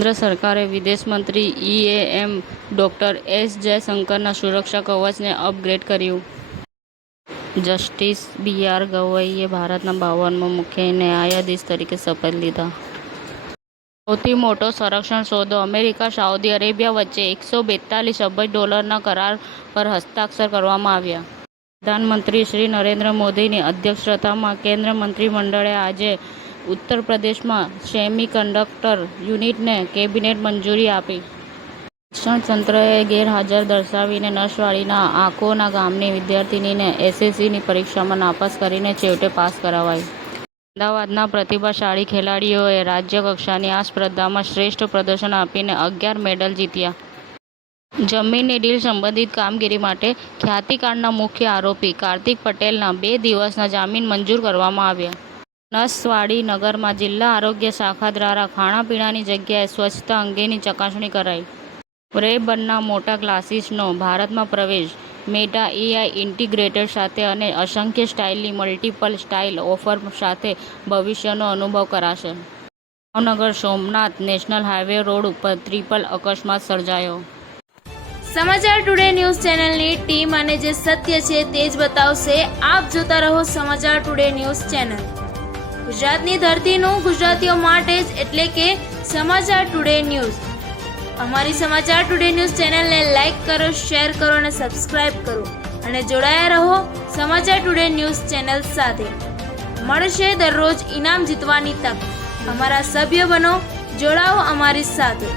કેન્દ્ર સરકારે વિદેશ મંત્રી EAM ડોક્ટર S જયશંકરના સુરક્ષા કવચને અપગ્રેડ કર્યું. જસ્ટિસ BR ગવઈએ ભારતના 52મા મુખ્ય ન્યાયાધીશ તરીકે શપથ લીધા. સૌથી મોટો સંરક્ષણ સોદો અમેરિકા સાઉદી અરેબિયા વચ્ચે $142 અબજ કરાર પર હસ્તાક્ષર કરવામાં આવ્યા. પ્રધાનમંત્રી શ્રી નરેન્દ્ર મોદીની અધ્યક્ષતામાં કેન્દ્ર મંત્રીમંડળે આજે ઉત્તર પ્રદેશમાં સેમિકન્ડક્ટર યુનિટને કેબિનેટ મંજૂરી આપી. શિક્ષણ તંત્રએ ગેરહાજર દર્શાવીને નસવાડીના આકોના ગામની વિદ્યાર્થિનીને SSCની પરીક્ષામાં નાપાસ કરીને છેવટે પાસ કરાવાઈ. અમદાવાદના પ્રતિભાશાળી ખેલાડીઓએ રાજ્ય કક્ષાની આ સ્પર્ધામાં શ્રેષ્ઠ પ્રદર્શન આપીને 11 મેડલ જીત્યા. જમીનની ડીલ સંબંધિત કામગીરી માટે ખ્યાતિકાંડના મુખ્ય આરોપી કાર્તિક પટેલના 2 દિવસના જામીન મંજૂર કરવામાં આવ્યા. નસવાડી નગરમાં જિલ્લા આરોગ્ય શાખા દ્વારા ખાણાપીણાની જગ્યાએ સ્વચ્છતા અંગેની ચકાસણી કરાઈ. રેબનના મોટા ગ્લાસીસનો ભારતમાં પ્રવેશ, મેટા AI ઇન્ટિગ્રેટેડ સાથે અને અસંખ્ય સ્ટાઇલની મલ્ટિપલ સ્ટાઇલ ઓફર સાથે ભવિષ્યનો અનુભવ કરાશે. Bhavnagar Somnath national highway road ઉપર ટ્રિપલ અકસ્માત સર્જાયો. સમાચાર ટુડે ન્યૂઝ ચેનલની ટીમ અને જે સત્ય છે તે જ બતાવશે. આપ જોતા રહો સમાચાર ટુડે ન્યૂઝ ચેનલ. ગુજરાતની ધરતીનું ગુજરાતીઓ માટે જ, એટલે કે સમાચાર ટુડે ન્યૂઝ. અમારી સમાચાર ટુડે ન્યૂઝ ચેનલને લાઈક કરો, શેર કરો અને સબસ્ક્રાઇબ કરો અને જોડાયા રહો સમાચાર ટુડે ન્યૂઝ ચેનલ સાથે. મળશે દરરોજ ઇનામ જીતવાની તક. અમારા સભ્ય બનો, જોડાઓ અમારી સાથે.